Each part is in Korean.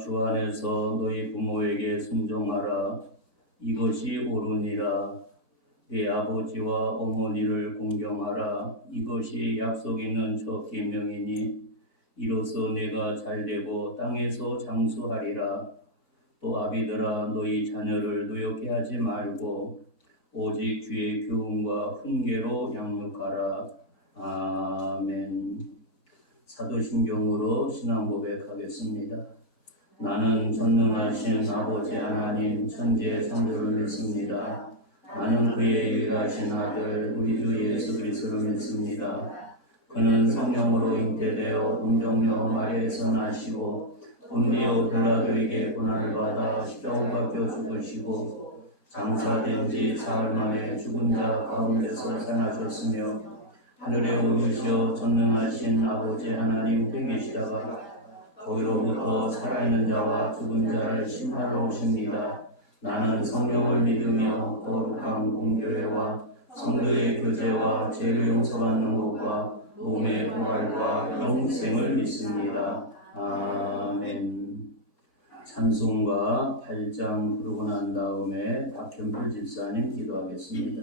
주 안에서 너희 부모에게 순종하라. 이것이 옳으니라. 네 아버지와 어머니를 공경하라. 이것이 약속 있는 첫 계명이니 이로써 내가 잘되고 땅에서 장수하리라. 또 아비들아, 너희 자녀를 노엽게 하지 말고 오직 주의 교훈과 훈계로 양육하라. 아멘. 사도신경으로 신앙 고백하겠습니다. 나는 전능하신 아버지 하나님 천지의 창조를 믿습니다. 나는 그의 유일하신 아들 우리 주 예수 그리스도를 믿습니다. 그는 성령으로 잉태되어 음정녀 마리아에서 나시고 본디오 빌라도에게 고난을 받아 십자가 박혀 죽으시고 장사된 지 사흘 만에 죽은 자 가운데서 살아나셨으며 하늘에 오르시어 전능하신 아버지 하나님 되계시다가 거기로부터 살아있는 자와 죽은 자를 심판하러 오십니다. 나는 성령을 믿으며 거룩한 공교회와 성도의 교제와 죄를 용서받는 것과 몸의 부활과 영생을 믿습니다. 아멘. 찬송가 8장 부르고 난 다음에 박현필 집사님 기도하겠습니다.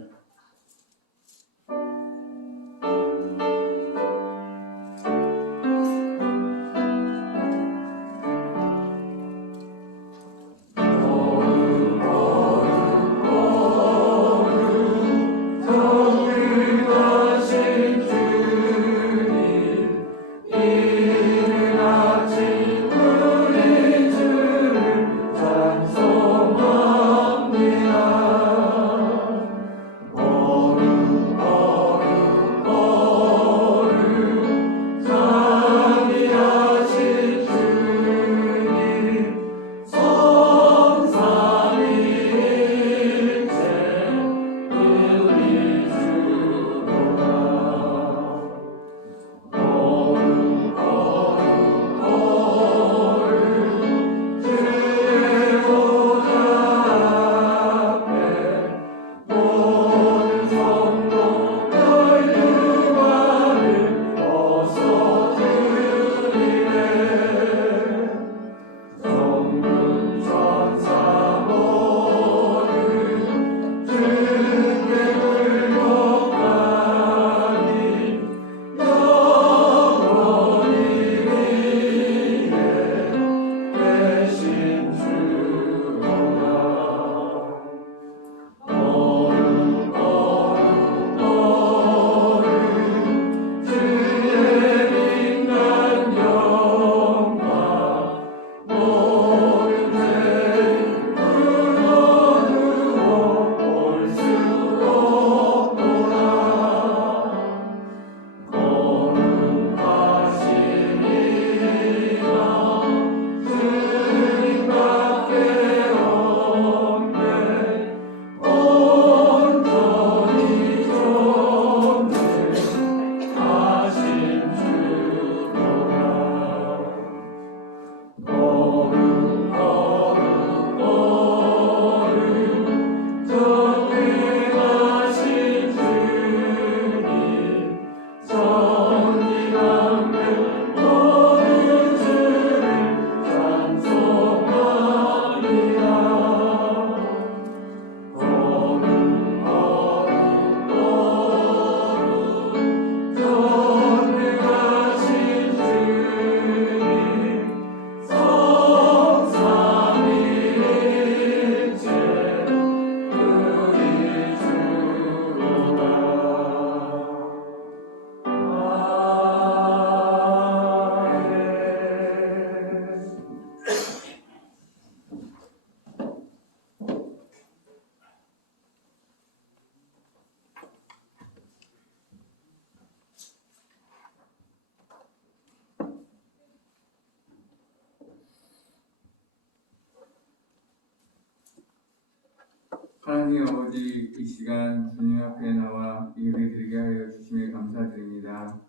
하나님 아버지, 이 시간 주님 앞에 나와 예배드리게 하여 주심에 감사드립니다.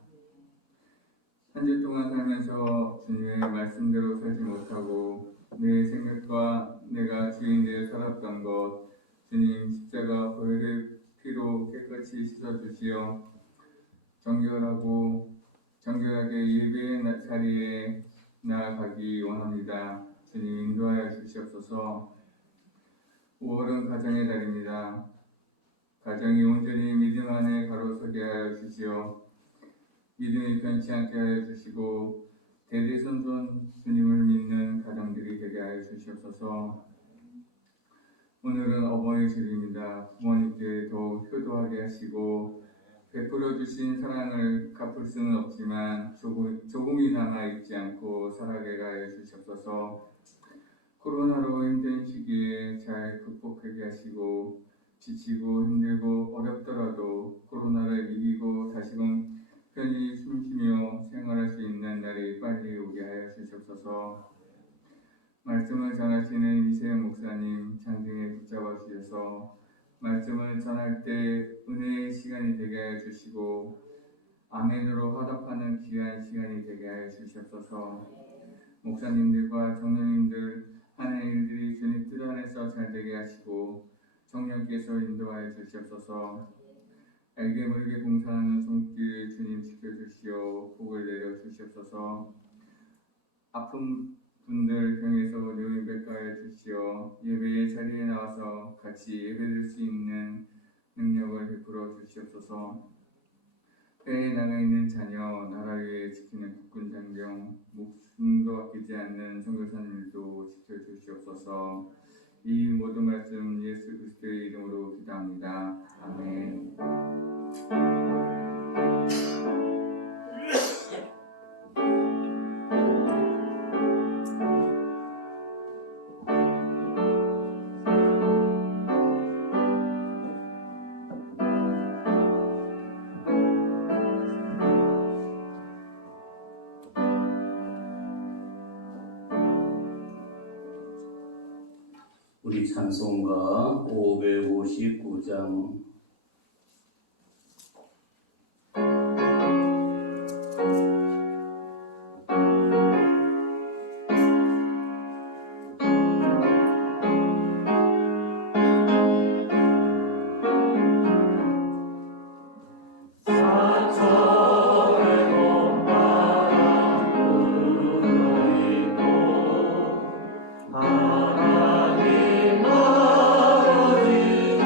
한 주 동안 살면서 주님의 말씀대로 살지 못하고 내 생각과 내가 주인되어 살았던 것, 주님 십자가 보혈의 피로 깨끗이 씻어주시어 정결하게 예배의 자리에 나아가기 원합니다. 주님 인도하여 주시옵소서. 5월은 가정의 달입니다. 가정이 온전히 믿음 안에 가로서게 하여 주시오. 믿음이 변치 않게 하여 주시고 대대손손 주님을 믿는 가정들이 되게 하여 주시옵소서. 오늘은 어버이 주일입니다. 부모님께 더욱 효도하게 하시고 베풀어 주신 사랑을 갚을 수는 없지만 조금이나마 잊지 않고 살아가게 하여 주시옵소서. 코로나로 힘든 시기에 잘 극복하게 하시고 지치고 힘들고 어렵더라도 코로나를 이기고 다시금 편히 숨쉬며 생활할 수 있는 날이 빨리 오게 하여 주시옵소서. 말씀을 전하시는 이세영 목사님 장중에 붙잡아 주셔서 말씀을 전할 때 은혜의 시간이 되게 하여 주시고 아멘으로 화답하는 귀한 시간이 되게 하여 주시옵소서. 목사님들과 청년님들 하는 일들이 주님 뜻 안에서 잘 되게 하시고 성령께서 인도하여 주시옵소서. 알게 모르게 봉사하는 손길 주님 지켜주시오. 복을 내려 주시옵소서. 아픈 분들 병에서 늘 백하여 주시오. 예배의 자리에 나와서 같이 예배드릴 수 있는 능력을 베풀어 주시옵소서. 해외에 나가 있는 자녀, 나라 위에 지키는 국군 장병, 목숨도 아끼지 않는 선교사님들도 지켜주시옵소서. 이 모든 말씀 예수 그리스도의 이름으로 기도합니다. 아멘. 우리 찬송가 559장 하나님 아버지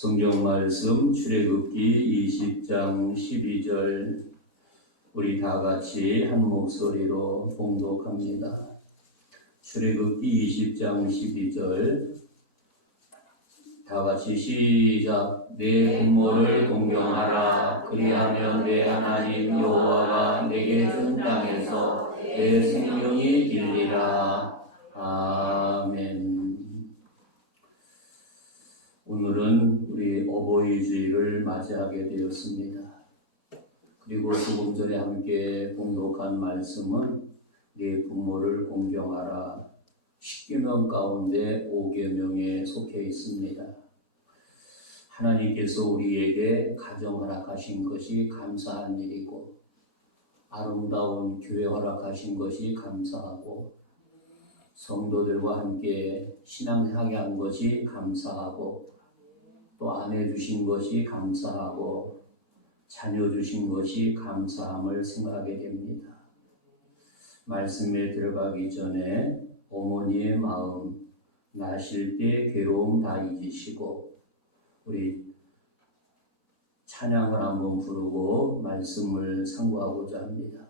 성경 말씀 출애굽기 20장 12절 우리 다 같이 한 목소리로 봉독합니다. 출애굽기 20장 12절 다 같이 시작. 내 부모를 공경하라. 그리하면 내 하나님 여호와가 내게 준 땅에서 내 생명이 길리라. 아멘. 오늘은 우리 어버이 주일을 맞이하게 되었습니다. 그리고 조금 전에 함께 봉독한 말씀은 네 부모를 공경하라. 10계명 가운데 5계명에 속해 있습니다. 하나님께서 우리에게 가정 허락하신 것이 감사한 일이고 아름다운 교회 허락하신 것이 감사하고 성도들과 함께 신앙생활 한 것이 감사하고 또 아내 주신 것이 감사하고 자녀 주신 것이 감사함을 생각하게 됩니다. 말씀에 들어가기 전에 어머니의 마음, 나실 때 괴로움 다 잊으시고 우리 찬양을 한번 부르고 말씀을 상고하고자 합니다.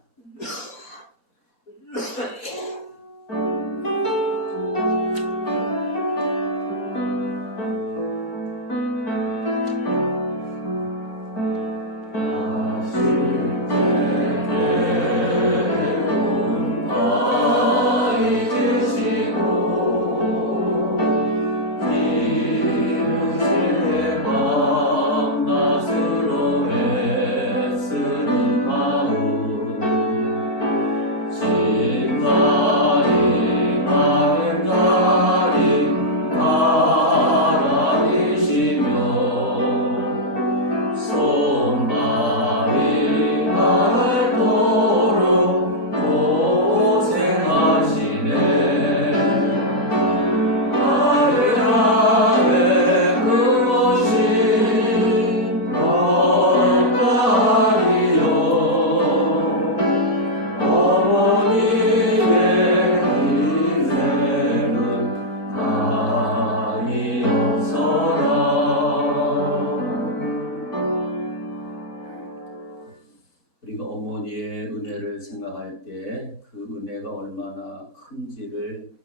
우리가 어머니의 은혜를 생각할 때 그 은혜가 얼마나 큰지를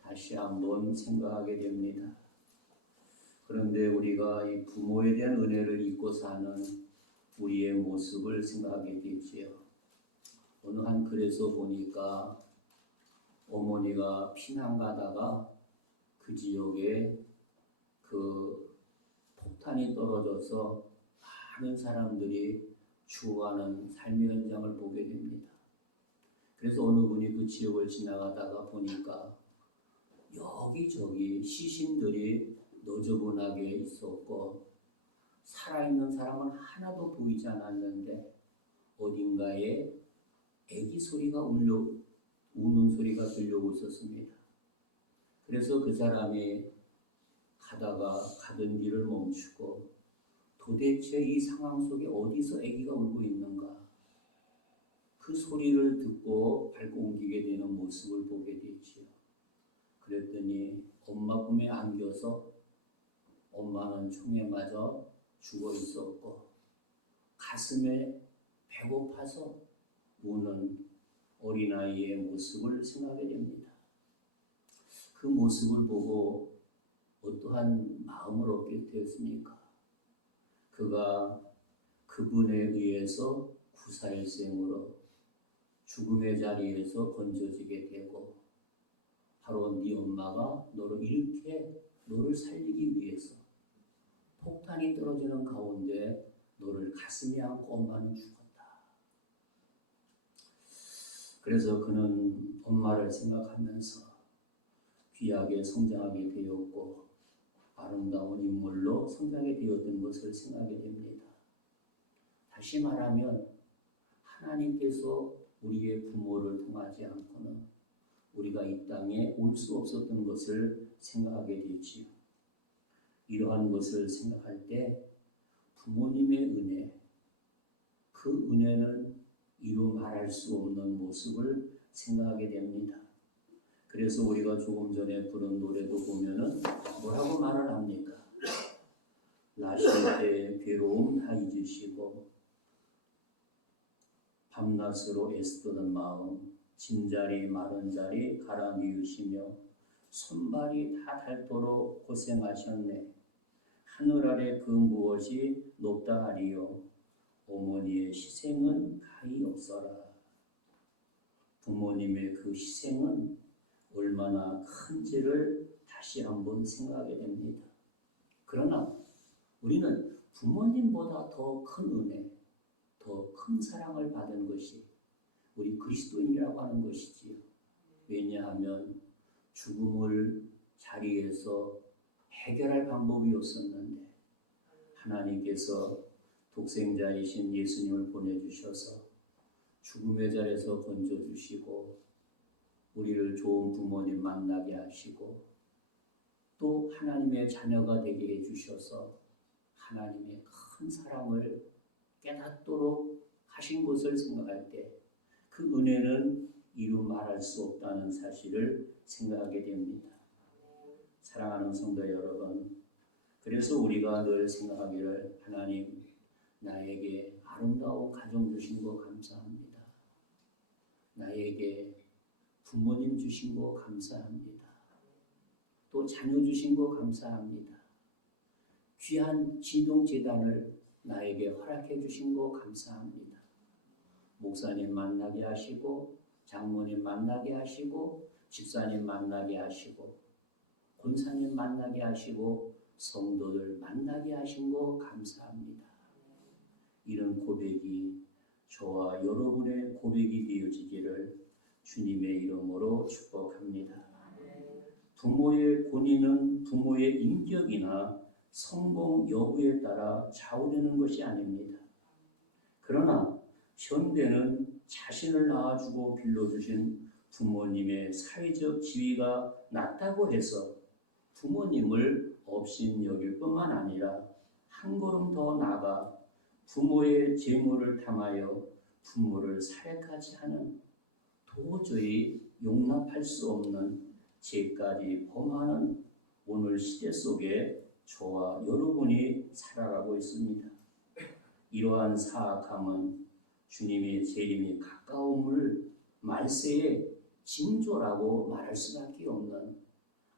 다시 한번 생각하게 됩니다. 그런데 우리가 이 부모에 대한 은혜를 잊고 사는 우리의 모습을 생각하게 되지요. 어느 한 글에서 보니까 어머니가 피난 가다가 그 지역에 그 폭탄이 떨어져서 많은 사람들이 죽어가는 삶의 현장을 보게 됩니다. 그래서 어느 분이 그 지역을 지나가다가 보니까 여기저기 시신들이 너저분하게 있었고 살아있는 사람은 하나도 보이지 않았는데 어딘가에 애기 소리가 우는 소리가 들려오고 있었습니다. 그래서 그 사람이 가던 길을 멈추고 도대체 이 상황 속에 어디서 아기가 울고 있는가? 그 소리를 듣고 밟고 옮기게 되는 모습을 보게 되지요. 그랬더니 엄마 꿈에 안겨서 엄마는 총에 맞아 죽어 있었고 가슴에 배고파서 우는 어린아이의 모습을 생각하게 됩니다. 그 모습을 보고 어떠한 마음을 얻게 되었습니까? 그가 그분에 의해서 구사일생으로 죽음의 자리에서 건져지게 되고 바로 네 엄마가 너를 살리기 위해서 폭탄이 떨어지는 가운데 너를 가슴에 안고 엄마는 죽었다. 그래서 그는 엄마를 생각하면서 귀하게 성장하게 되었고 아름다운 인물로 성장하게 되었던 것을 생각하게 됩니다. 다시 말하면 하나님께서 우리의 부모를 통하지 않고는 우리가 이 땅에 올 수 없었던 것을 생각하게 되지요. 이러한 것을 생각할 때 부모님의 은혜, 그 은혜는 이루 말할 수 없는 모습을 생각하게 됩니다. 그래서 우리가 조금 전에 부른 노래도 보면은 뭐라고 말을 합니까? 나실 때 괴로움 다 잊으시고 밤낮으로 애쓰던 마음 진자리 마른 자리 갈아 뉘우시며 손발이 다 닳도록 고생하셨네. 하늘 아래 그 무엇이 높다 하리요. 어머니의 희생은 가히 없어라. 부모님의 그 희생은 얼마나 큰지를 다시 한번 생각하게 됩니다. 그러나 우리는 부모님보다 더 큰 은혜, 더 큰 사랑을 받은 것이 우리 그리스도인이라고 하는 것이지요. 왜냐하면 죽음을 자리에서 해결할 방법이 없었는데 하나님께서 독생자이신 예수님을 보내주셔서 죽음의 자리에서 건져주시고 우리를 좋은 부모님 만나게 하시고 또 하나님의 자녀가 되게 해주셔서 하나님의 큰 사랑을 깨닫도록 하신 것을 생각할 때 그 은혜는 이루 말할 수 없다는 사실을 생각하게 됩니다. 사랑하는 성도 여러분, 그래서 우리가 늘 생각하기를 하나님 나에게 아름다운 가정 주신 거 감사합니다. 나에게 부모님 주신 거 감사합니다. 또 자녀 주신 거 감사합니다. 귀한 진동재단을 나에게 허락해 주신 거 감사합니다. 목사님 만나게 하시고 장모님 만나게 하시고 집사님 만나게 하시고 권사님 만나게 하시고 성도들 만나게 하신 거 감사합니다. 이런 고백이 저와 여러분의 고백이 되어지기를 주님의 이름으로 축복합니다. 부모의 권위는 부모의 인격이나 성공 여부에 따라 좌우되는 것이 아닙니다. 그러나 현대는 자신을 낳아주고 길러주신 부모님의 사회적 지위가 낮다고 해서 부모님을 업신여길 뿐만 아니라 한 걸음 더 나아가 부모의 재물을 탐하여 부모를 살해까지 하는 도저히 용납할 수 없는 죄까지 범하는 오늘 시대 속에 저와 여러분이 살아가고 있습니다. 이러한 사악함은 주님의 재림이 가까움을 말세의 징조라고 말할 수밖에 없는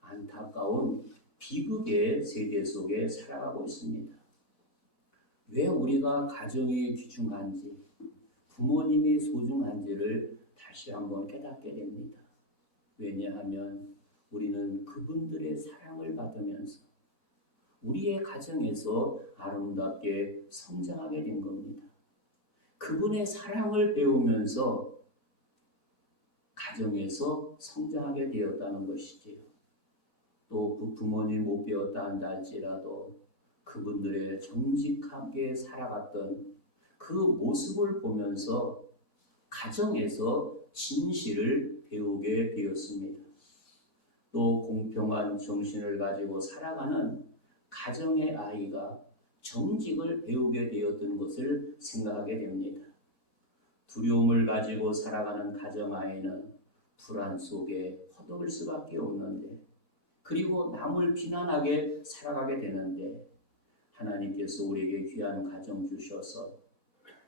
안타까운 비극의 세대 속에 살아가고 있습니다. 왜 우리가 가정이 귀중한지, 부모님이 소중한지를 다시 한번 깨닫게 됩니다. 왜냐하면 우리는 그분들의 사랑을 받으면서 우리의 가정에서 아름답게 성장하게 된 겁니다. 그분의 사랑을 배우면서 가정에서 성장하게 되었다는 것이지요. 또 부모님 못 배웠다 한다 할지라도 그분들의 정직하게 살아갔던 그 모습을 보면서 가정에서 진실을 배우게 되었습니다. 또 공평한 정신을 가지고 살아가는 가정의 아이가 정직을 배우게 되었던 것을 생각하게 됩니다. 두려움을 가지고 살아가는 가정아이는 불안 속에 허덕을 수밖에 없는데 그리고 남을 비난하게 살아가게 되는데 하나님께서 우리에게 귀한 가정 주셔서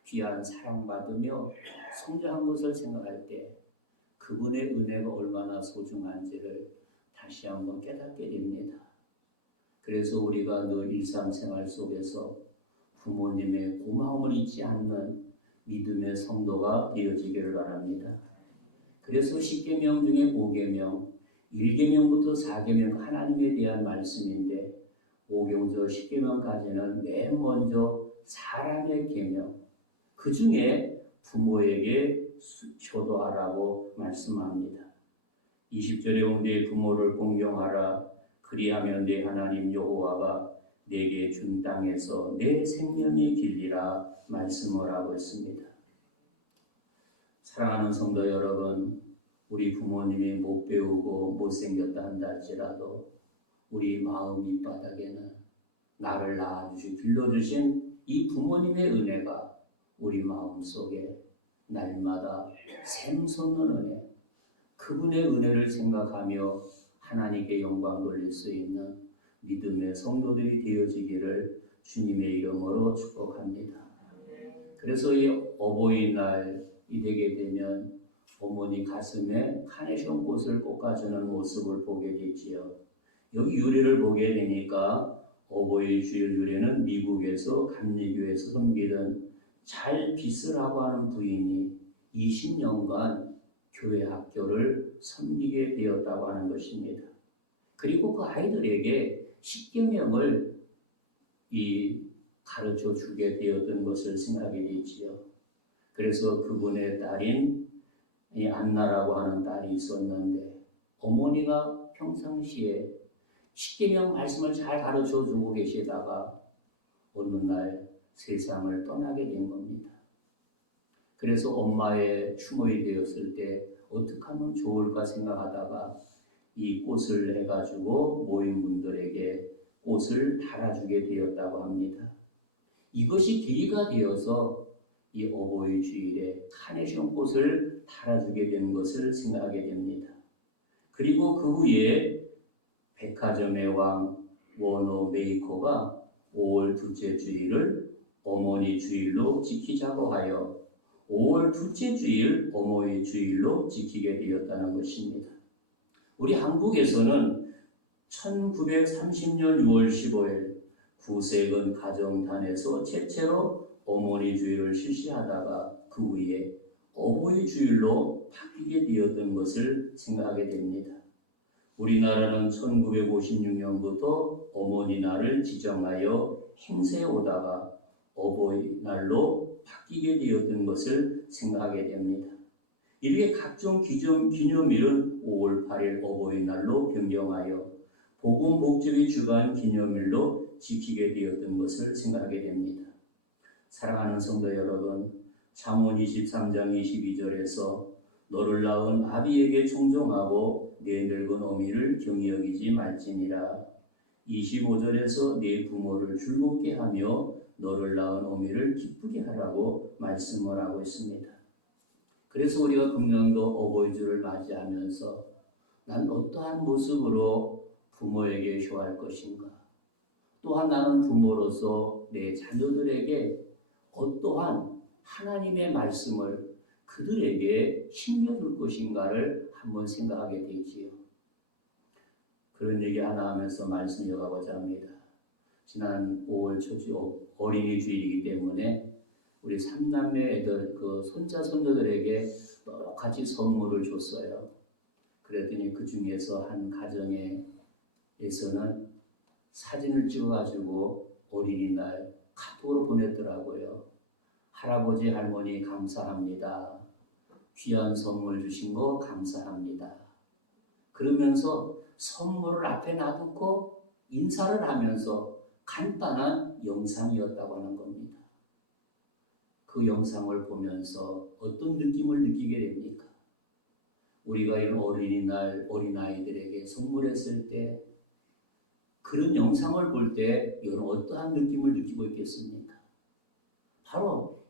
귀한 사랑받으며 성장한 것을 생각할 때 그분의 은혜가 얼마나 소중한지를 다시 한번 깨닫게 됩니다. 그래서 우리가 늘 일상생활 속에서 부모님의 고마움을 잊지 않는 믿음의 성도가 되어지기를 바랍니다. 그래서 10계명 중에 5계명, 1계명부터 4계명 하나님에 대한 말씀인데 5경서 10계명까지는 맨 먼저 사람의 계명, 그 중에 부모에게 효도하라고 말씀합니다. 20절에 온대 부모를 공경하라. 그리하면 내 하나님 여호와가 내게 준 땅에서 내 생명이 길리라 말씀을 하고 있습니다. 사랑하는 성도 여러분, 우리 부모님이 못 배우고 못생겼다 한다 할지라도 우리 마음 밑바닥에는 나를 낳아주시 길러주신 이 부모님의 은혜가 우리 마음속에 날마다 샘솟는 은혜, 그분의 은혜를 생각하며 하나님께 영광 돌릴 수 있는 믿음의 성도들이 되어지기를 주님의 이름으로 축복합니다. 그래서 이 어버이날이 되게 되면 어머니 가슴에 카네이션 꽃을 꽂아주는 모습을 보게 되지요. 여기 유래를 보게 되니까 어버이 주일 유래는 미국에서 감리교에서 섬기던 잘 빚으라고 하는 부인이 20년간 교회 학교를 섬기게 되었다고 하는 것입니다. 그리고 그 아이들에게 십계명을 가르쳐 주게 되었던 것을 생각하게 되지요. 그래서 그분의 딸인 안나라고 하는 딸이 있었는데 어머니가 평상시에 십계명 말씀을 잘 가르쳐 주고 계시다가 어느 날 세상을 떠나게 된 겁니다. 그래서 엄마의 추모이 되었을 때 어떻게 하면 좋을까 생각하다가 이 꽃을 해가지고 모인 분들에게 꽃을 달아주게 되었다고 합니다. 이것이 계기가 되어서 이 어버이 주일에 카네이션 꽃을 달아주게 된 것을 생각하게 됩니다. 그리고 그 후에 백화점의 왕 워너 메이커가 5월 둘째 주일을 어머니 주일로 지키자고 하여 5월 둘째 주일 어머니 주일로 지키게 되었다는 것입니다. 우리 한국에서는 1930년 6월 15일 구세근 가정단에서 최초로 어머니 주일을 실시하다가 그 후에 어버이 주일로 바뀌게 되었던 것을 생각하게 됩니다. 우리나라는 1956년부터 어머니날을 지정하여 행사해 오다가 어버이날로 바뀌게 되었던 것을 생각하게 됩니다. 이렇게 각종 기념일은 5월 8일 어버이날로 변경하여 보건복지의 주간 기념일로 지키게 되었던 것을 생각하게 됩니다. 사랑하는 성도 여러분, 잠언 23장 22절에서 너를 낳은 아비에게 청종하고 내 늙은 어미를 경히 여기지 말지니라. 25절에서 내 부모를 즐겁게 하며 너를 낳은 어미를 기쁘게 하라고 말씀을 하고 있습니다. 그래서 우리가 금년도 어버이주를 맞이하면서 난 어떠한 모습으로 부모에게 효할 것인가? 또한 나는 부모로서 내 자녀들에게 어떠한 하나님의 말씀을 그들에게 심겨줄 것인가를 한번 생각하게 되지요. 그런 얘기 하나 하면서 말씀 이어가고자 합니다. 지난 5월 초주 어린이 주일이기 때문에 우리 삼남매 애들 그 손자 손녀들에게 똑같이 선물을 줬어요. 그랬더니 그 중에서 한 가정에서는 사진을 찍어가지고 어린이날 카톡으로 보냈더라고요. 할아버지 할머니 감사합니다. 귀한 선물 주신 거 감사합니다. 그러면서 선물을 앞에 놔두고 인사를 하면서 간단한 영상이었다고 하는 겁니다. 그 영상을 보면서 어떤 느낌을 느끼게 됩니까? 우리가 이런 어린이날 어린아이들에게 선물했을 때 그런 영상을 볼 때 여러분 어떠한 느낌을 느끼고 있겠습니까?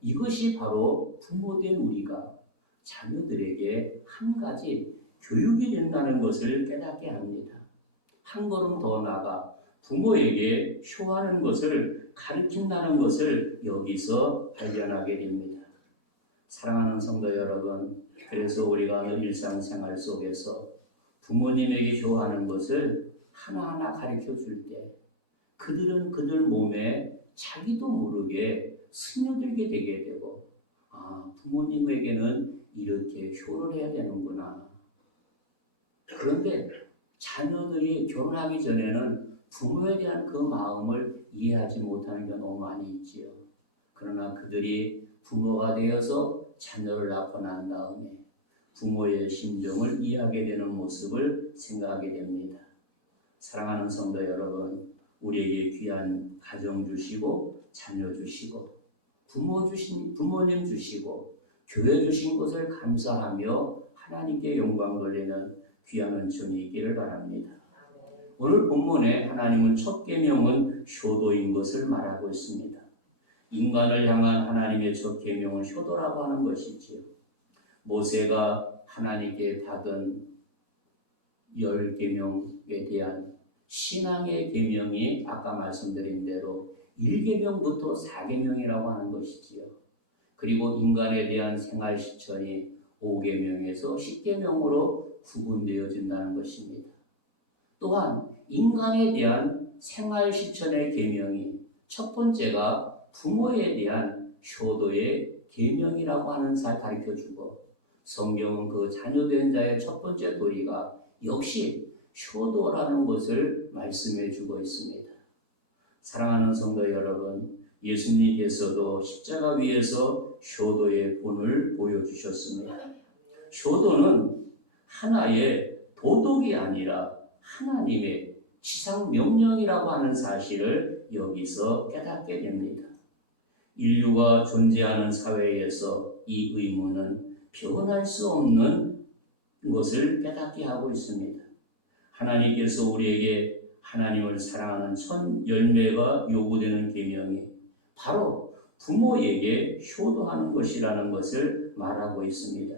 이것이 바로 부모된 우리가 자녀들에게 한 가지 교육이 된다는 것을 깨닫게 합니다. 한 걸음 더 나아가 부모에게 효하는 것을 가르친다는 것을 여기서 발견하게 됩니다. 사랑하는 성도 여러분, 그래서 우리가 일상생활 속에서 부모님에게 효하는 것을 하나하나 가르쳐 줄 때 그들은 그들 몸에 자기도 모르게 스며들게 되게 되고 부모님에게는 이렇게 효를 해야 되는구나. 그런데 자녀들이 결혼하기 전에는 부모에 대한 그 마음을 이해하지 못하는 게 너무 많이 있지요. 그러나 그들이 부모가 되어서 자녀를 낳고 난 다음에 부모의 심정을 이해하게 되는 모습을 생각하게 됩니다. 사랑하는 성도 여러분, 우리에게 귀한 가정 주시고 자녀 주시고 부모님 주시고 교회 주신 것을 감사하며 하나님께 영광 돌리는 귀한 은총이 있기를 바랍니다. 오늘 본문에 하나님은 첫 계명은 효도인 것을 말하고 있습니다. 인간을 향한 하나님의 첫 계명은 효도라고 하는 것이지요. 모세가 하나님께 받은 10계명에 대한 신앙의 계명이 아까 말씀드린 대로 1계명부터 4계명이라고 하는 것이지요. 그리고 인간에 대한 생활 실천이 5계명에서 10계명으로 구분되어진다는 것입니다. 또한 인간에 대한 생활 실천의 계명이 첫 번째가 부모에 대한 효도의 계명이라고 하는 잘 가르쳐주고, 성경은 그 자녀된 자의 첫 번째 도리가 역시 효도라는 것을 말씀해 주고 있습니다. 사랑하는 성도 여러분, 예수님께서도 십자가 위에서 효도의 본을 보여주셨습니다. 효도는 하나의 도덕이 아니라 하나님의 지상 명령이라고 하는 사실을 여기서 깨닫게 됩니다. 인류가 존재하는 사회에서 이 의무는 변할 수 없는 것을 깨닫게 하고 있습니다. 하나님께서 우리에게 하나님을 사랑하는 첫 열매가 요구되는 계명이 바로 부모에게 효도하는 것이라는 것을 말하고 있습니다.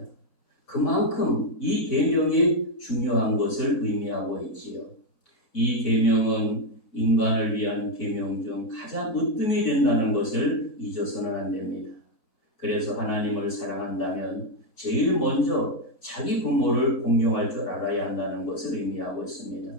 그만큼 이 계명이 중요한 것을 의미하고 있지요. 이 계명은 인간을 위한 계명 중 가장 으뜸이 된다는 것을 잊어서는 안 됩니다. 그래서 하나님을 사랑한다면 제일 먼저 자기 부모를 공경할 줄 알아야 한다는 것을 의미하고 있습니다.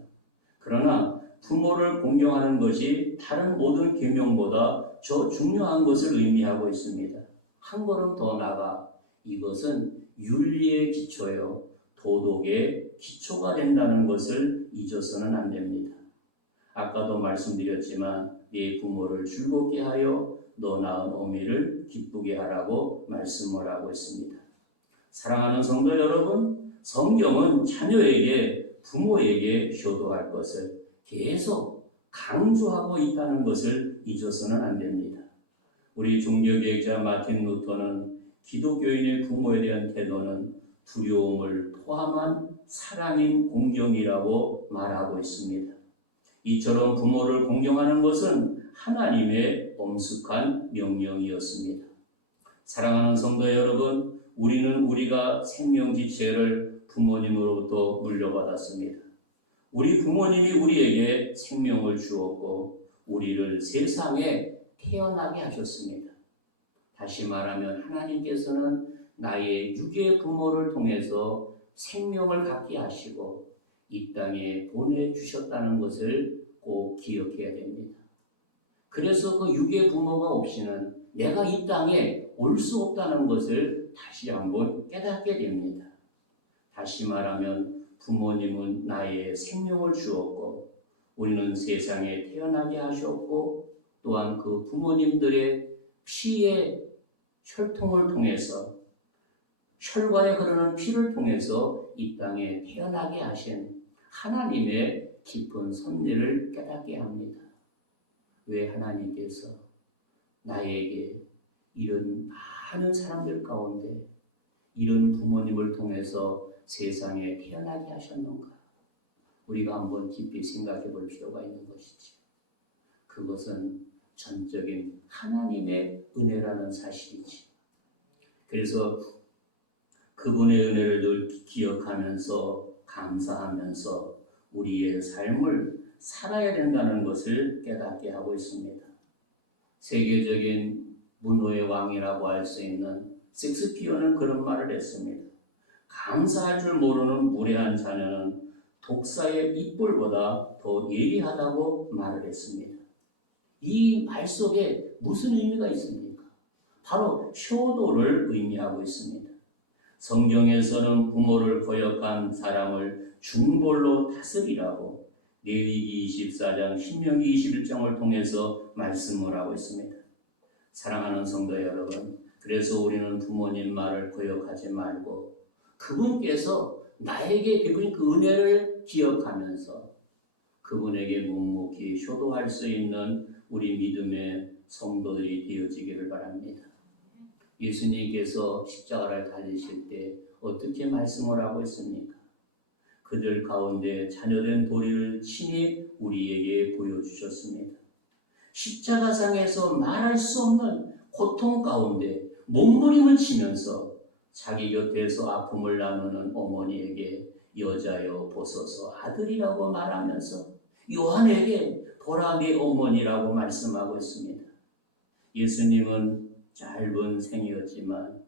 그러나 부모를 공경하는 것이 다른 모든 계명보다 더 중요한 것을 의미하고 있습니다. 한 걸음 더 나아가 이것은 윤리의 기초요, 도덕의 기초가 된다는 것을 잊어서는 안 됩니다. 아까도 말씀드렸지만 네 부모를 즐겁게 하여 너 낳은 어미를 기쁘게 하라고 말씀을 하고 있습니다. 사랑하는 성도 여러분, 성경은 자녀에게 부모에게 효도할 것을 계속 강조하고 있다는 것을 잊어서는 안 됩니다. 우리 종교개혁자 마틴 루터는 기독교인의 부모에 대한 태도는 두려움을 포함한 사랑인 공경이라고 말하고 있습니다. 이처럼 부모를 공경하는 것은 하나님의 엄숙한 명령이었습니다. 사랑하는 성도 여러분, 우리는 우리가 생명 지체를 부모님으로부터 물려받았습니다. 우리 부모님이 우리에게 생명을 주었고 우리를 세상에 태어나게 하셨습니다. 다시 말하면 하나님께서는 나의 육의 부모를 통해서 생명을 갖게 하시고 이 땅에 보내주셨다는 것을 꼭 기억해야 됩니다. 그래서 그 육의 부모가 없이는 내가 이 땅에 올 수 없다는 것을 다시 한번 깨닫게 됩니다. 다시 말하면 부모님은 나의 생명을 주었고 우리는 세상에 태어나게 하셨고 또한 그 부모님들의 피의 혈통을 통해서 혈관에 흐르는 피를 통해서 이 땅에 태어나게 하신 하나님의 깊은 섭리를 깨닫게 합니다. 왜 하나님께서 나에게 이런 많은 사람들 가운데 이런 부모님을 통해서 세상에 태어나게 하셨는가? 우리가 한번 깊이 생각해 볼 필요가 있는 것이지. 그것은 전적인 하나님의 은혜라는 사실이지. 그래서 그분의 은혜를 늘 기억하면서 감사하면서 우리의 삶을 살아야 된다는 것을 깨닫게 하고 있습니다. 세계적인 문호의 왕이라고 할 수 있는 섹스피어는 그런 말을 했습니다. 감사할 줄 모르는 무례한 자녀는 독사의 입불보다 더 예리하다고 말을 했습니다. 이 말 속에 무슨 의미가 있습니까? 바로 효도를 의미하고 있습니다. 성경에서는 부모를 거역한 사람을 중벌로 다스리라고 레위기 24장, 신명기 21장을 통해서 말씀을 하고 있습니다. 사랑하는 성도 여러분, 그래서 우리는 부모님 말을 거역하지 말고 그분께서 나에게 베푸신 그 은혜를 기억하면서 그분에게 묵묵히 효도할 수 있는 우리 믿음의 성도들이 되어지기를 바랍니다. 예수님께서 십자가를 달리실 때 어떻게 말씀을 하고 있습니까? 그들 가운데 자녀된 도리를 친히 우리에게 보여주셨습니다. 십자가상에서 말할 수 없는 고통 가운데 몸부림을 치면서 자기 곁에서 아픔을 나누는 어머니에게 여자여 보소서 아들이라고 말하면서 요한에게 보라 네 어머니라고 말씀하고 있습니다. 예수님은 짧은 생이었지만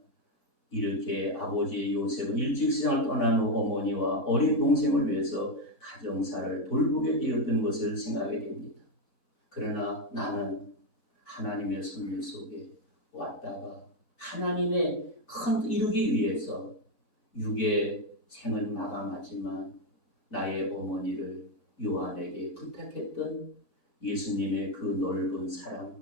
이렇게 아버지 요셉은 일찍 세상을 떠난 후 어머니와 어린 동생을 위해서 가정사를 돌보게 되었던 것을 생각하게 됩니다. 그러나 나는 하나님의 섭리 속에 왔다가 하나님의 큰 이루기 위해서 육의 생을 마감하지만 나의 어머니를 요한에게 부탁했던 예수님의 그 넓은 사랑,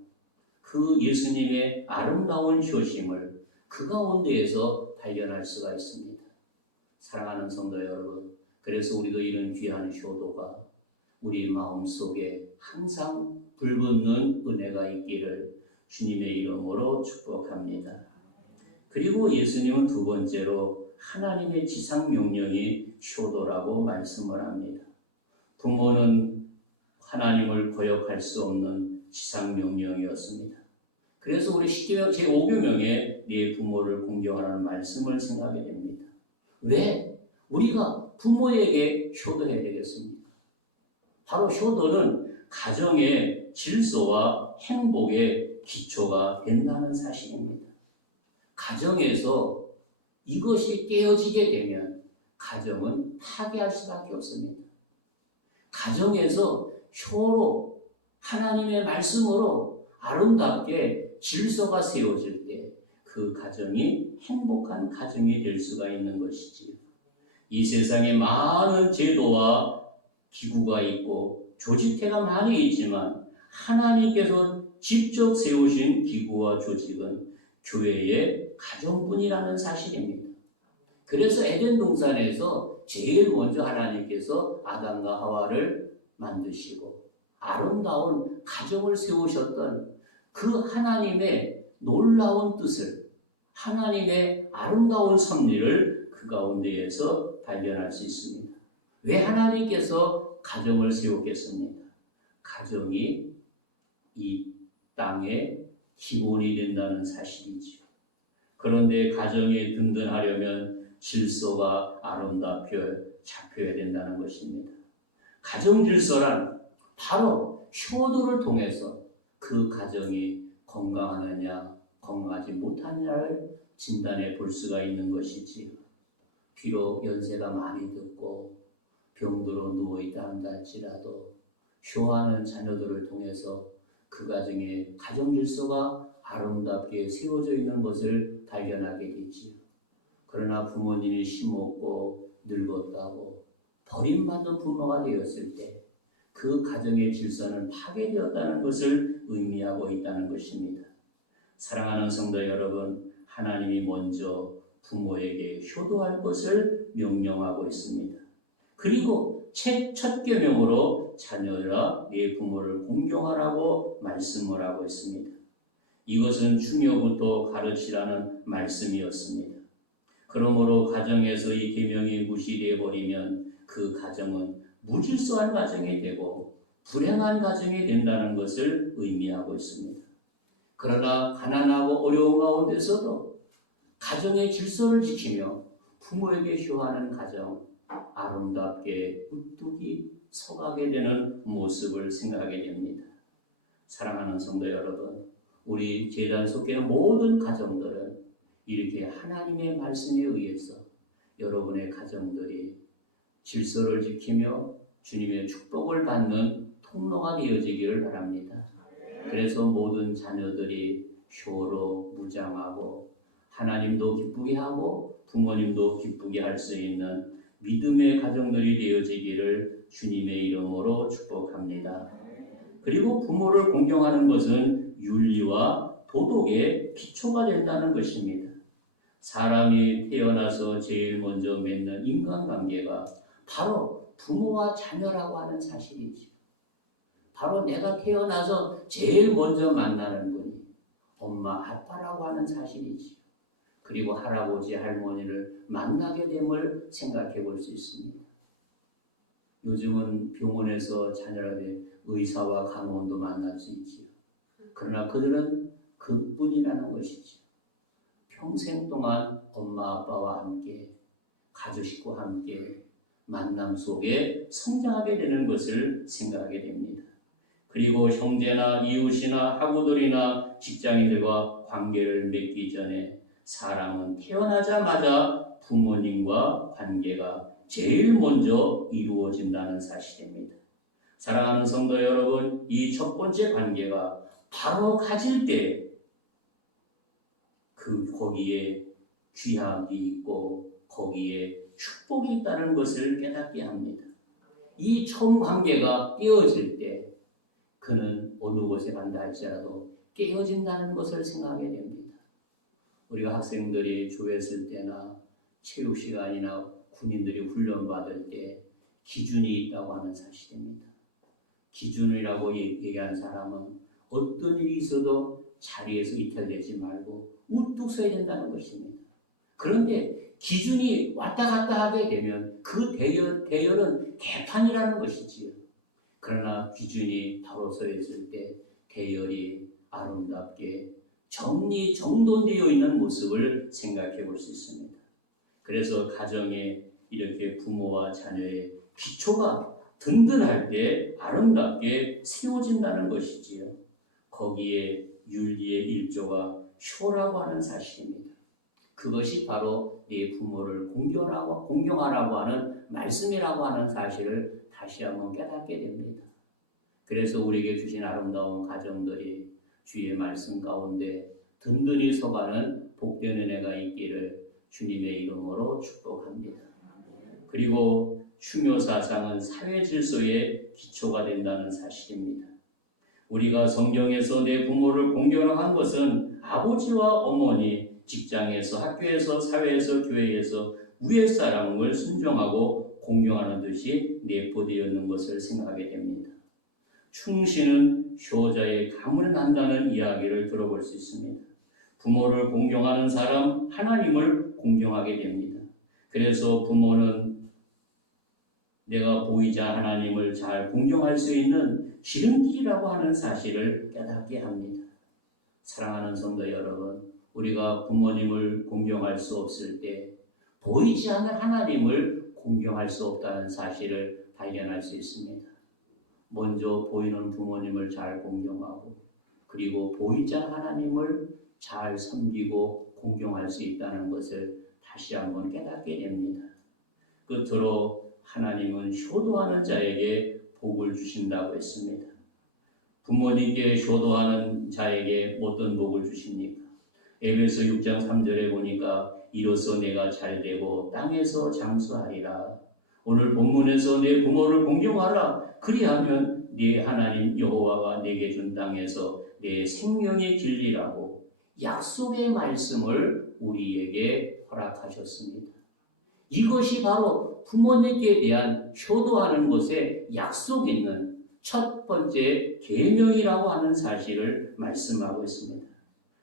그 예수님의 아름다운 효심을 그 가운데에서 발견할 수가 있습니다. 사랑하는 성도 여러분, 그래서 우리도 이런 귀한 효도가 우리 마음속에 항상 불붙는 은혜가 있기를 주님의 이름으로 축복합니다. 그리고 예수님은 두 번째로 하나님의 지상명령이 효도라고 말씀을 합니다. 부모는 하나님을 거역할 수 없는 지상명령이었습니다. 그래서 우리 십계명 제5계명에 네 부모를 공경하라는 말씀을 생각하게 됩니다. 왜? 우리가 부모에게 효도해야 되겠습니까? 바로 효도는 가정의 질서와 행복의 기초가 된다는 사실입니다. 가정에서 이것이 깨어지게 되면 가정은 파괴할 수밖에 없습니다. 가정에서 효로 하나님의 말씀으로 아름답게 질서가 세워질 때 그 가정이 행복한 가정이 될 수가 있는 것이지요. 이 세상에 많은 제도와 기구가 있고 조직체가 많이 있지만 하나님께서 직접 세우신 기구와 조직은 교회의 가정뿐이라는 사실입니다. 그래서 에덴 동산에서 제일 먼저 하나님께서 아담과 하와를 만드시고 아름다운 가정을 세우셨던 그 하나님의 놀라운 뜻을, 하나님의 아름다운 섭리를 그 가운데에서 발견할 수 있습니다. 왜 하나님께서 가정을 세웠겠습니까? 가정이 이 땅의 기본이 된다는 사실이죠. 그런데 가정이 든든하려면 질서가 아름답게 잡혀야 된다는 것입니다. 가정 질서란 바로 효도를 통해서 그 가정이 건강하느냐 건강하지 못하느냐를 진단해 볼 수가 있는 것이지요. 비록 연세가 많이 듣고 병들어 누워있다 한다 할지라도 효하는 자녀들을 통해서 그 가정의 가정 질서가 아름답게 세워져 있는 것을 발견하게 되지요. 그러나 부모님이 심었고 늙었다고 버림받은 부모가 되었을 때 그 가정의 질서는 파괴되었다는 것을 의미하고 있다는 것입니다. 사랑하는 성도 여러분, 하나님이 먼저 부모에게 효도할 것을 명령하고 있습니다. 그리고 첫 계명으로 자녀라 네 부모를 공경하라고 말씀을 하고 있습니다. 이것은 중요부터 가르치라는 말씀이었습니다. 그러므로 가정에서 이 계명이 무시되어 버리면 그 가정은 무질서한 가정이 되고 불행한 가정이 된다는 것을 의미하고 있습니다. 그러나 가난하고 어려운 가운데서도 가정의 질서를 지키며 부모에게 효하는 가정, 아름답게 우뚝이 서가게 되는 모습을 생각하게 됩니다. 사랑하는 성도 여러분, 우리 제자에 속해있는 모든 가정들은 이렇게 하나님의 말씀에 의해서 여러분의 가정들이 질서를 지키며 주님의 축복을 받는 통로가 되어지기를 바랍니다. 그래서 모든 자녀들이 효로 무장하고 하나님도 기쁘게 하고 부모님도 기쁘게 할 수 있는 믿음의 가정들이 되어지기를 주님의 이름으로 축복합니다. 그리고 부모를 공경하는 것은 윤리와 도덕의 기초가 된다는 것입니다. 사람이 태어나서 제일 먼저 맺는 인간관계가 바로 부모와 자녀라고 하는 사실이죠. 바로 내가 태어나서 제일 먼저 만나는 분이 엄마, 아빠라고 하는 사실이죠. 그리고 할아버지, 할머니를 만나게 됨을 생각해 볼 수 있습니다. 요즘은 병원에서 자녀라되 의사와 간호원도 만날 수 있지요. 그러나 그들은 그뿐이라는 것이죠. 평생 동안 엄마, 아빠와 함께, 가족 식구와 함께 만남 속에 성장하게 되는 것을 생각하게 됩니다. 그리고 형제나 이웃이나 학우들이나 직장인들과 관계를 맺기 전에 사람은 태어나자마자 부모님과 관계가 제일 먼저 이루어진다는 사실입니다. 사랑하는 성도 여러분, 이 첫 번째 관계가 바로 가질 때 거기에 귀함이 있고 거기에 축복이 있다는 것을 깨닫게 합니다. 이 처음 관계가 깨어질 때 그는 어느 곳에 간다 할지라도 깨어진다는 것을 생각하게 됩니다. 우리가 학생들이 조회했을 때나 체육 시간이나 군인들이 훈련받을 때 기준이 있다고 하는 사실입니다. 기준이라고 얘기한 사람은 어떤 일이 있어도 자리에서 이탈되지 말고 우뚝 서야 된다는 것입니다. 그런데 기준이 왔다 갔다 하게 되면 그 대열은 개판이라는 것이지요. 그러나 기준이 바로 서 있을 때 대열이 아름답게 정리정돈되어 있는 모습을 생각해 볼 수 있습니다. 그래서 가정에 이렇게 부모와 자녀의 기초가 든든할 때 아름답게 세워진다는 것이지요. 거기에 윤리의 일조가 효라고 하는 사실입니다. 그것이 바로 네 부모를 공경하라고 하는 말씀이라고 하는 사실을 다시 한번 깨닫게 됩니다. 그래서 우리에게 주신 아름다운 가정들이 주의 말씀 가운데 든든히 서가는 복된 은혜가 있기를 주님의 이름으로 축복합니다. 그리고 추묘 사상은 사회 질서의 기초가 된다는 사실입니다. 우리가 성경에서 내 부모를 공경한 것은 아버지와 어머니, 직장에서, 학교에서, 사회에서, 교회에서 위에 사람을 순종하고 공경하는 듯이 내포되어 있는 것을 생각하게 됩니다. 충신은 효자의 가문을 한다는 이야기를 들어볼 수 있습니다. 부모를 공경하는 사람, 하나님을 공경하게 됩니다. 그래서 부모는 내가 보이자 하나님을 잘 공경할 수 있는 지름길이라고 하는 사실을 깨닫게 합니다. 사랑하는 성도 여러분, 우리가 부모님을 공경할 수 없을 때 보이지 않는 하나님을 공경할 수 없다는 사실을 발견할 수 있습니다. 먼저 보이는 부모님을 잘 공경하고 그리고 보이지 않는 하나님을 잘 섬기고 공경할 수 있다는 것을 다시 한번 깨닫게 됩니다. 끝으로 하나님은 효도하는 자에게 복을 주신다고 했습니다. 부모님께 효도하는 자에게 어떤 복을 주십니까? 에베소 6장 3절에 보니까 이로써 내가 잘되고 땅에서 장수하리라. 오늘 본문에서 내 부모를 공경하라. 그리하면 네 하나님 여호와가 내게 준 땅에서 내 생명의 진리라고 약속의 말씀을 우리에게 허락하셨습니다. 이것이 바로 부모님께 대한 효도하는 것에 약속 있는 첫 번째 계명이라고 하는 사실을 말씀하고 있습니다.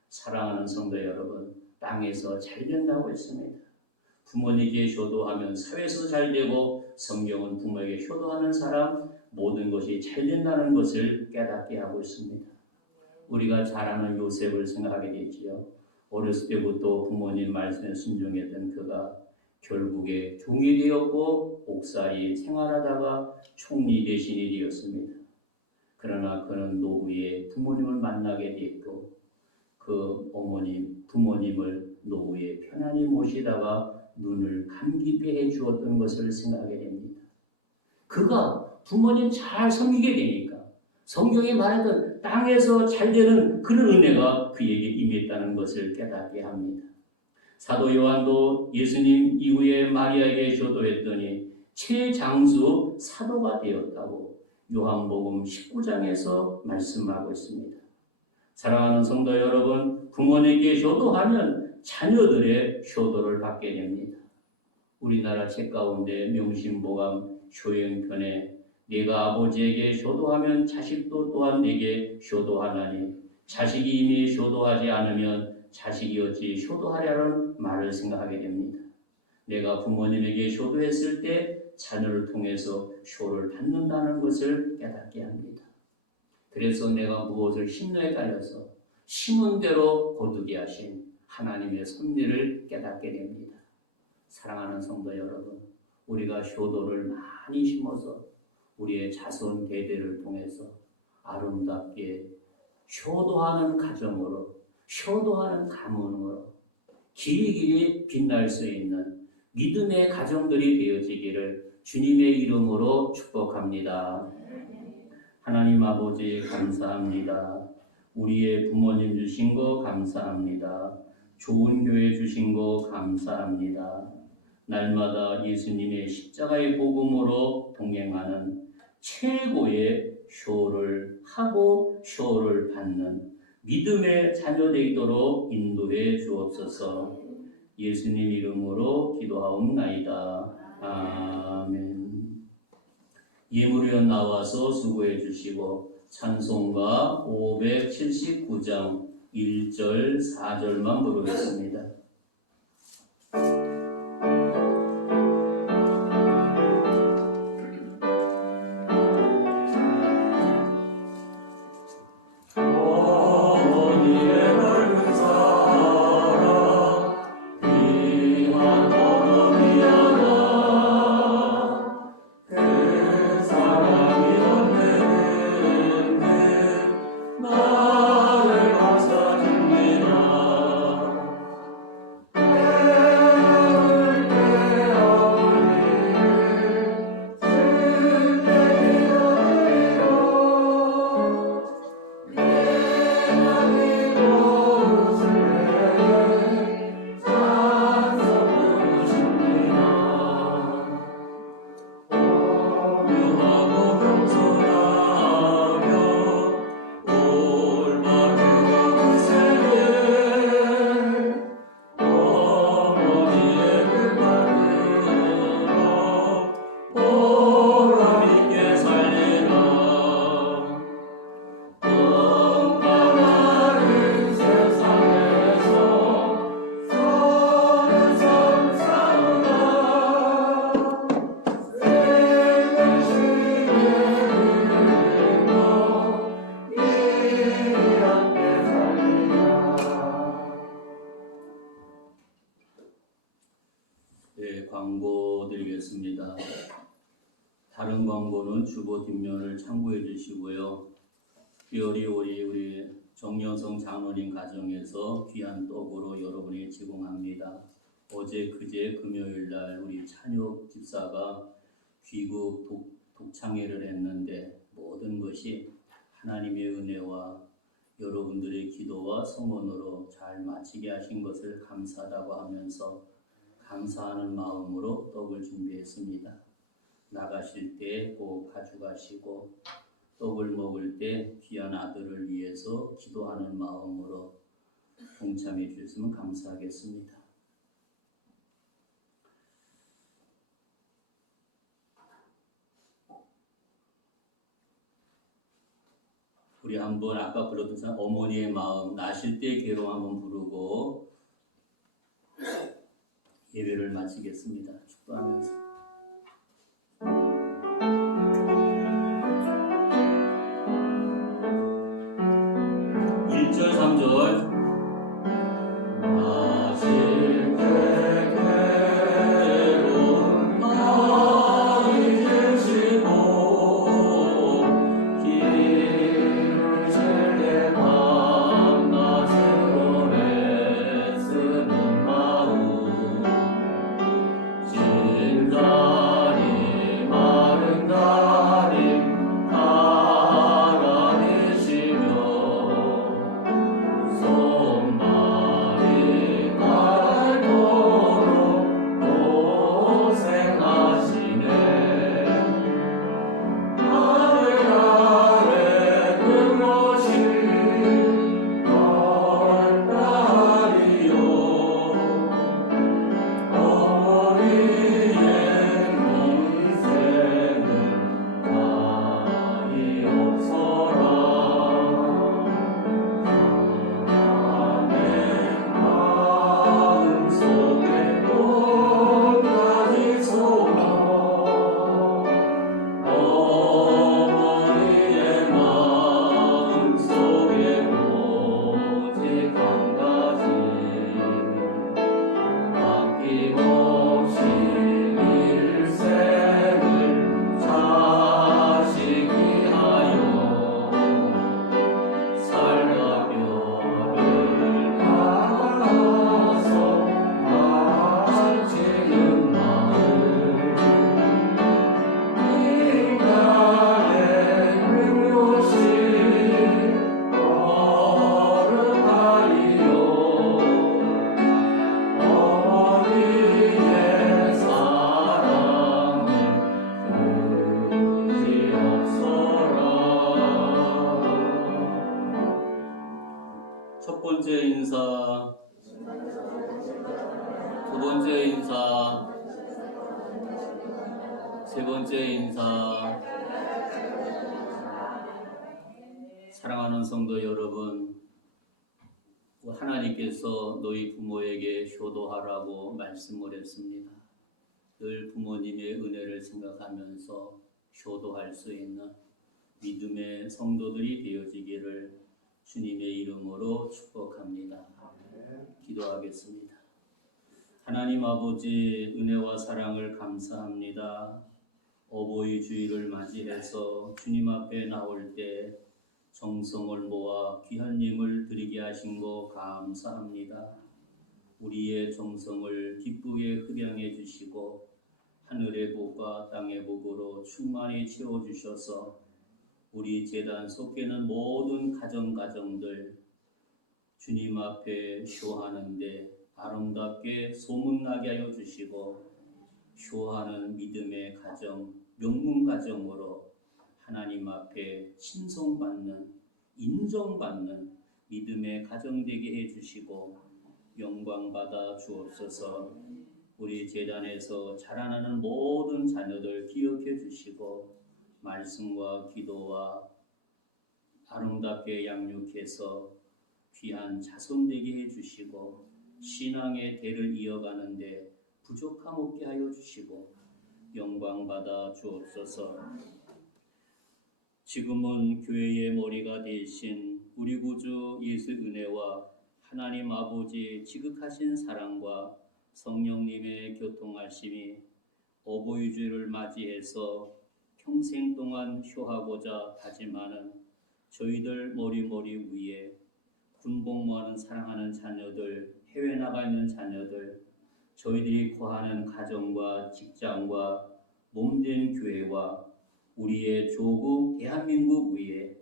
사랑하는 성도 여러분, 땅에서 잘 된다고 했습니다. 부모님께 효도하면 사회에서 잘 되고 성경은 부모에게 효도하는 사람 모든 것이 잘 된다는 것을 깨닫게 하고 있습니다. 우리가 잘 아는 요셉을 생각하게 되지요. 어렸을 때부터 부모님 말씀에 순종했던 그가 결국에 종이 되었고 옥살이 생활하다가 총리 대신이 되었습니다. 그러나 그는 노후에 부모님을 만나게 되었고 그 부모님을 노후에 편안히 모시다가 눈을 감기게 해주었던 것을 생각하게 됩니다. 그가 부모님 잘 섬기게 되니까 성경에 말했던 땅에서 잘 되는 그런 은혜가 그에게 임했다는 것을 깨닫게 합니다. 사도 요한도 예수님 이후에 마리아에게 효도했더니 최장수 사도가 되었다고 요한복음 19장에서 말씀하고 있습니다. 사랑하는 성도 여러분, 부모님께 효도하면 자녀들의 효도를 받게 됩니다. 우리나라 책 가운데 명심보감 효행편에 네가 아버지에게 효도하면 자식도 또한 네게 효도하나니 자식이 이미 효도하지 않으면 자식이 어찌 효도하랴는 말을 생각하게 됩니다. 내가 부모님에게 효도했을 때 자녀를 통해서 효를 받는다는 것을 깨닫게 합니다. 그래서 내가 무엇을 심노에 깔려서 심은 대로 거두게 하신 하나님의 섭리를 깨닫게 됩니다. 사랑하는 성도 여러분, 우리가 효도를 많이 심어서 우리의 자손 대대를 통해서 아름답게 효도하는 가정으로, 효도하는 가문으로 길이길이 빛날 수 있는 믿음의 가정들이 되어지기를 주님의 이름으로 축복합니다. 하나님 아버지 감사합니다. 우리의 부모님 주신 거 감사합니다. 좋은 교회 주신 거 감사합니다. 날마다 예수님의 십자가의 복음으로 동행하는 최고의 효를 하고 효를 받는 믿음의 자녀 되도록 인도해 주옵소서. 예수님 이름으로 기도하옵나이다. 아멘. 예물위원 나와서 수고해 주시고 찬송가 579장 1절 4절만 부르겠습니다. 광고 드리겠습니다. 다른 광고는 주보 뒷면을 참고해 주시고요. 특별히 우리 정여성 장로님 가정에서 귀한 떡으로 여러분이 제공합니다. 어제 그제 금요일날 우리 찬혁 집사가 귀국 독창회를 했는데 모든 것이 하나님의 은혜와 여러분들의 기도와 성원으로 잘 마치게 하신 것을 감사하다고 하면서 감사하는 마음으로 떡을 준비했습니다. 나가실 때 꼭 가져가시고 떡을 먹을 때 귀한 아들을 위해서 기도하는 마음으로 동참해 주셨으면 감사하겠습니다. 우리 한번 아까 불렀던 어머니의 마음, 나실 때 괴로움 한번 부르고 예배를 마치겠습니다. 축도하면서. 1절 3절 나실 때 괴로움 많이 드시고 길을 쉴때 밤낮으로 애쓰는 마음 진 다리 마른 다리 손발이 닳도록 번째 인사. 사랑하는 성도 여러분, 하나님께서 너희 부모에게 효도하라고 말씀을 했습니다. 늘 부모님의 은혜를 생각하면서 효도할 수 있는 믿음의 성도들이 되어지기를 주님의 이름으로 축복합니다. 기도하겠습니다. 하나님 아버지, 은혜와 사랑을 감사합니다. 어버이 주일을 맞이해서 주님 앞에 나올 때 정성을 모아 귀한 예물 드리게 하신 거 감사합니다. 우리의 정성을 기쁘게 흡양해 주시고 하늘의 복과 땅의 복으로 충만히 채워주셔서 우리 제단 속에는 모든 가정들 주님 앞에 쇼하는데 아름답게 소문나게 하여 주시고 쇼하는 믿음의 가정, 명문 가정으로 하나님 앞에 칭송받는, 인정받는 믿음의 가정 되게 해주시고 영광 받아 주옵소서. 우리 제단에서 자라나는 모든 자녀들 기억해 주시고 말씀과 기도와 아름답게 양육해서 귀한 자손 되게 해주시고 신앙의 대를 이어가는데 부족함 없게 하여 주시고 영광 받아 주옵소서. 지금은 교회의 머리가 되신 우리 구주 예수 은혜와 하나님 아버지의 지극하신 사랑과 성령님의 교통하심이 어버이 주일을 맞이해서 평생 동안 효하고자 다짐하는 저희들 머리 위에 군복무하는 사랑하는 자녀들, 해외 나가 있는 자녀들, 저희들이 거하는 가정과 직장과 몸된 교회와 우리의 조국 대한민국 위에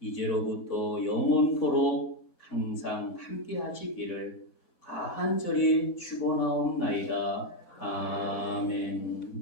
이제로부터 영원토록 항상 함께 하시기를 간절히 축원하옵나이다. 아멘.